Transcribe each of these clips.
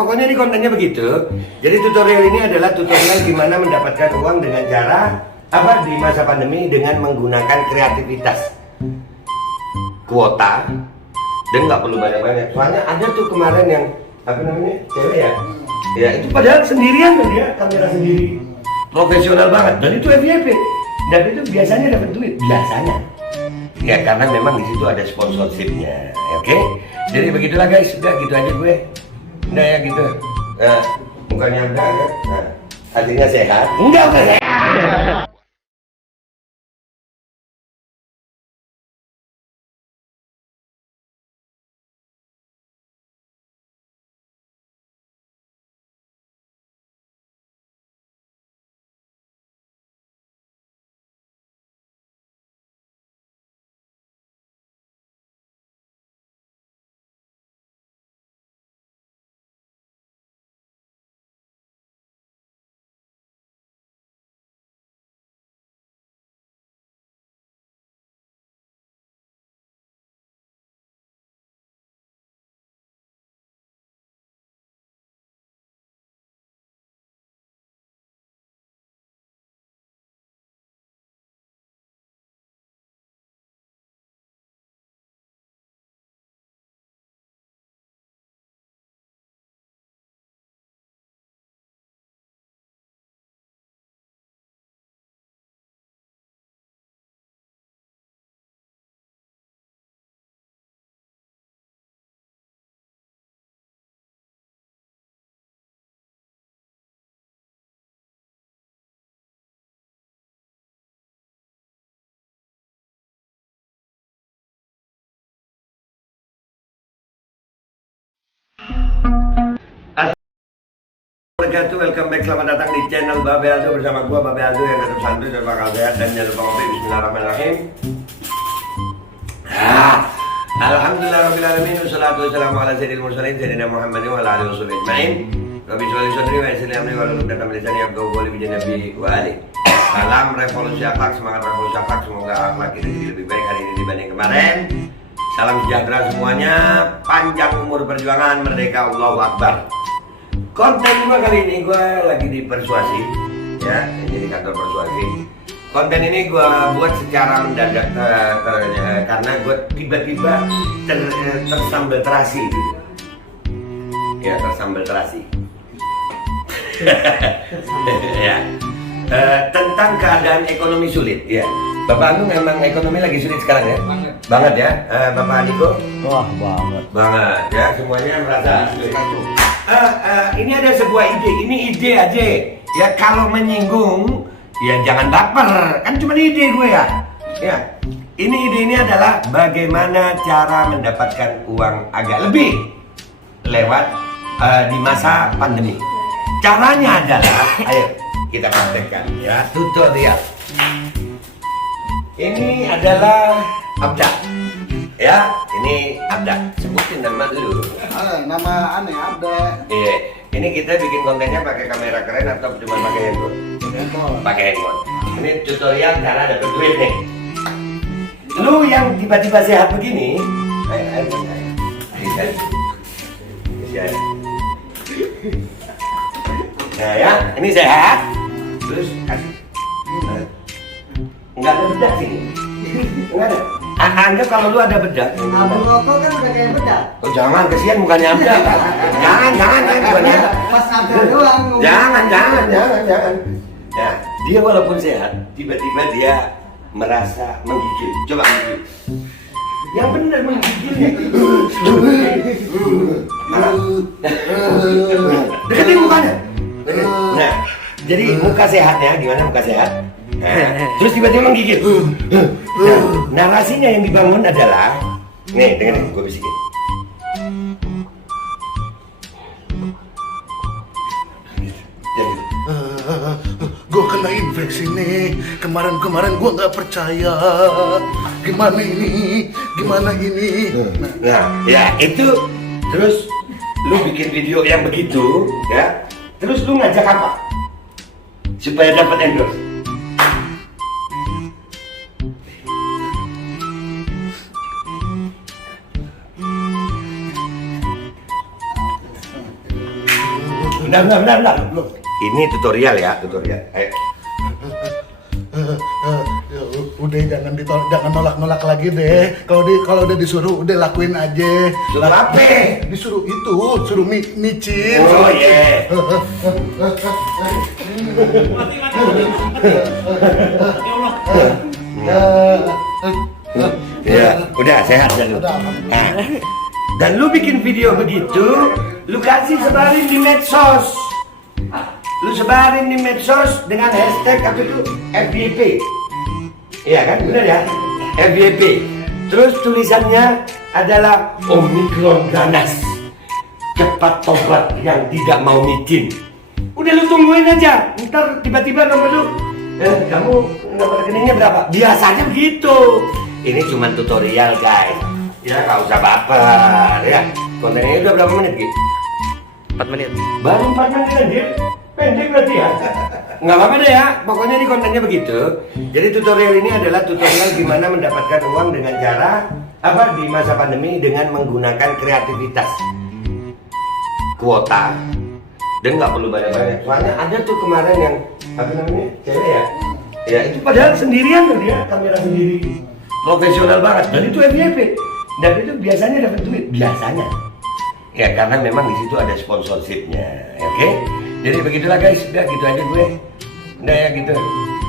pokoknya ini kontennya begitu. Jadi tutorial ini adalah tutorial gimana mendapatkan uang dengan cara apa di masa pandemi dengan menggunakan kreativitas, kuota, dan nggak perlu banyak-banyak. Soalnya ada tuh kemarin yang apa namanya cewek ya, ya itu padahal sendirian tuh dia kamera sendiri, profesional banget. Dan itu FYP. Dan itu biasanya dapat duit biasanya. Ya karena memang di situ ada sponsorshipnya, oke? Jadi begitulah guys, udah gitu aja gue. Udah ya gitu. Nah, mukanya udah ya. Nah, hatinya sehat. Enggak sehat. Wabarakatuh, welcome back, selamat datang di channel Babe Aldo bersama gua Babe Aldo yang tetap santuy dan bakal sehat dan jangan lupa ngopi. Bismillahirrahmanirrahim. Alhamdulillahirabbil alamin wassalatu wassalamu ala sayyidil mursalin sayyidina Muhammadin wa ala alihi wasallam ajmain. Rabbi sholli sadri wa yassir li amri wa hlul 'uqdatam min lisani yafqahu qawli bi nabi wa ali. Salam revolusi akhlak, semangat revolusi akhlak, semoga akhlak kita jadi lebih baik hari ini dibanding kemarin. Salam sejahtera semuanya, panjang umur perjuangan, merdeka, Allahu Akbar. Konten gue kali ini gue lagi di Persuasi, ya, jadi kantor Persuasi. Konten ini gue buat secara mendadak karena gue tiba-tiba tersambal terasi, gitu. Ya, tersambal terasi. Ya, tentang keadaan ekonomi sulit, ya. Bapak Agung emang ekonomi lagi sulit sekarang ya? Banget ya, Bapak Andiko? Wah, banget ya, semuanya merasa sulit. Ini ada sebuah ide, ini ide aja ya, kalau menyinggung ya jangan baper, kan cuma ide gue ya. Ya, ide ini adalah bagaimana cara mendapatkan uang agak lebih lewat di masa pandemi. Caranya adalah, ayo kita praktekkan ya, tutorial. Ini adalah Abda. Ya, ini Abda. Sebutin nama dulu. Nama aneh Abda. Iya, ini kita bikin kontennya pakai kamera keren atau cuma pakai handphone? Pakai handphone. Ini tutorial cara dapat duit nih. Lu yang tiba-tiba sehat begini, ayo. Nah ya, ini sehat. Terus kasih. Enggak ada bedak sini. Enggak ada. Anggap kalau lu ada bedak. Abang rokok kan udah kayak bedak. Oh jangan, kesian mukanya Abda. Jangan bukannya. Pas Abda doang. Jangan. Ya, dia walaupun sehat, tiba-tiba dia merasa menggigil. Coba menggigil. Yang benar menggigilnya. Deketin mukanya. Nah, jadi muka sehatnya gimana muka sehat? Nah, terus tiba-tiba menggigil. Nah, narasinya yang dibangun adalah, nih dengerin gue bisikin. Gue kena infeksi nih. Kemarin gue nggak percaya. Gimana ini? Nah, ya itu. Terus lu bikin video yang begitu, ya. Terus lu ngajak apa? Supaya dapat endorse. Bentar. Ini tutorial ya, tutorial. Ayo. Ya, udah jangan nolak lagi deh. Kalau udah disuruh udah lakuin aja. Suruh apa? Disuruh itu, suruh micin. Oh iya. Ya, udah sehat dan lu. Nah, dan lu bikin video begitu, lu kasih sebarin di medsos. Lu sebarin di medsos dengan hashtag apa itu FYP. Iya kan, benar ya? FYP. Terus tulisannya adalah Omikron ganas. Cepat tobat yang tidak mau micin. Udah lu tungguin aja. Ntar tiba-tiba nomor lu, kamu nomor rekeningnya berapa? Biasanya begitu. Ini cuma tutorial guys. Ya nggak usah baper ya. Kontennya udah berapa menit gitu? 4 menit. Baru 4 menit aja. Pendek berarti ya. Nggak apa-apa deh ya. Pokoknya ini kontennya begitu. Jadi tutorial ini adalah tutorial gimana mendapatkan uang dengan cara di masa pandemi dengan menggunakan kreativitas, kuota, dan nggak perlu banyak-banyak. Soalnya ada tuh kemarin yang cewek ya. Ya itu padahal sendirian tuh dia, kamera sendiri, profesional banget. Dan itu FYP. Dan itu biasanya dapat duit, biasanya. Ya karena memang di situ ada sponsorshipnya, oke? Jadi begitulah guys, udah gitu aja gue. Udah ya gitu.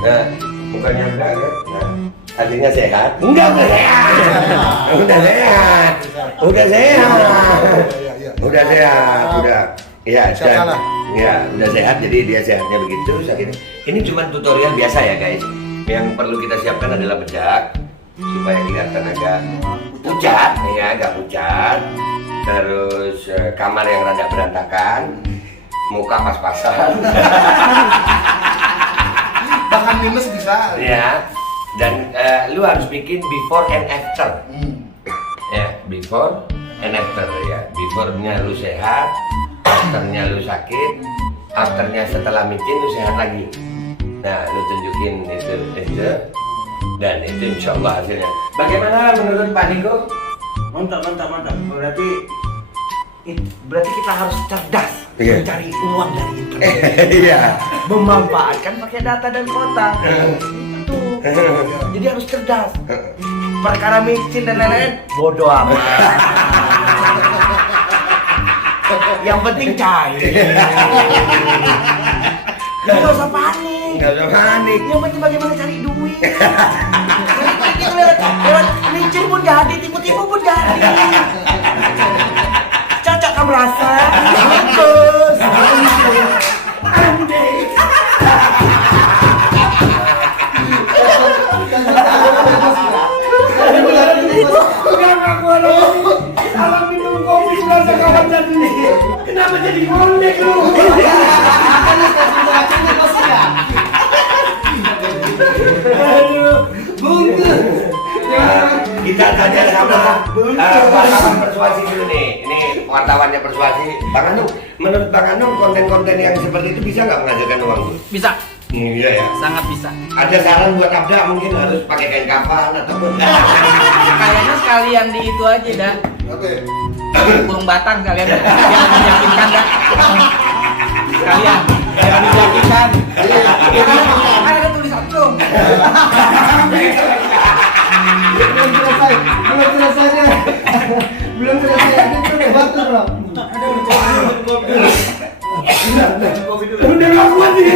Nah, mukanya udah ya. Nah, hatinya sehat. Enggak, udah sehat. Udah sehat. Udah sehat. Udah sehat, udah. Ya, sekarang. Ya, udah sehat. Jadi dia sehatnya begitu. Ini cuma tutorial biasa ya guys. Yang perlu kita siapkan adalah bedak supaya kelihatan agak pucat, ya agak pucat. Terus kamar yang rada berantakan, muka pas-pasan. Bahkan minus bisa. Ya. Dan lu harus bikin before and after. Ya, before and after ya. Before-nya lu sehat, after-nya lu sakit, after-nya setelah micin lu sehat lagi. Nah, lu tunjukin itu. Dan itu insya Allah hasilnya. Bagaimana menurut Pak Niko? Mantap. Berarti kita harus cerdas mencari uang dari internet. Iya. Memanfaatkan pakai data dan kota. Itu. Jadi harus cerdas. Perkara micin dan lain-lain bodoh amat. Yang penting cair. Jadi nggak usah panik. Yang penting bagaimana cari duit. Gitu lewat micin pun jadi, tipu-tipu pun jadi. Cocok kamu rasa? Bagus. Kalau minum kopi merasa kawan jadi kenapa jadi ngondek lu? Kita tanya sama wartawan persuasi dulu nih. Ini wartawannya persuasi. Bang Anung, menurut Bang Anung konten-konten yang seperti itu bisa nggak menghasilkan uang? Bisa. Iya ya. Sangat bisa. Ada saran buat Abda mungkin harus pakai kain kafan ataupun Kayaknya sekalian di itu aja dah. Oke. Burung batang kalian biar meyakinkan dah. Sekalian biar meyakinkan. Ada tulisan tuh. Belum selesai. Itu udah batu bro. udah nggak kuat ini.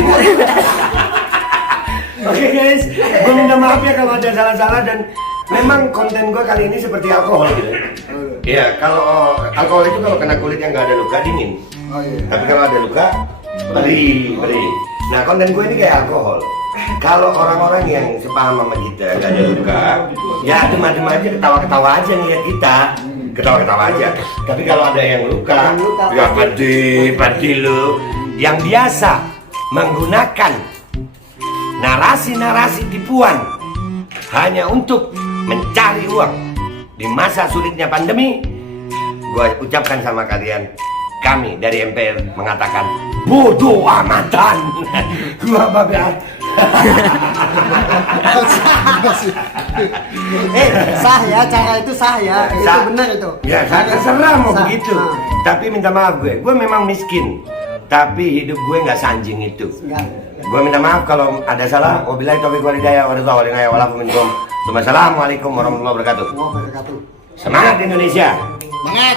Oke guys, gue minta maaf ya kalau ada salah-salah dan memang konten gue kali ini seperti alkohol gitu. Iya, kalau alkohol itu kalau kena kulit yang nggak ada luka dingin. Oh iya. Tapi kalau ada luka, beri. Nah konten gue ini kayak alkohol. Kalau orang-orang yang sepaham sama kita nggak ada luka, ya adem-adem aja, ketawa-ketawa aja ngeliat kita, ketawa-ketawa aja. Tapi kalau ada yang luka, ya padi lu, yang biasa menggunakan narasi-narasi tipuan hanya untuk mencari uang di masa sulitnya pandemi, gue ucapkan sama kalian, kami dari MPR mengatakan bodoh amatan. Gua babak. Sah ya, cara itu sah ya. Itu benar itu. Ya, saya terserah mau Sah. begitu. Tapi minta maaf gue memang miskin. tapi hidup gue nggak sanjing itu. Enggak. Gue minta maaf kalau ada salah. Wabillahi taufiq wal hidayah. Wassalamualaikum warahmatullahi wabarakatuh. Wabarakatuh. Semangat Indonesia. Semangat.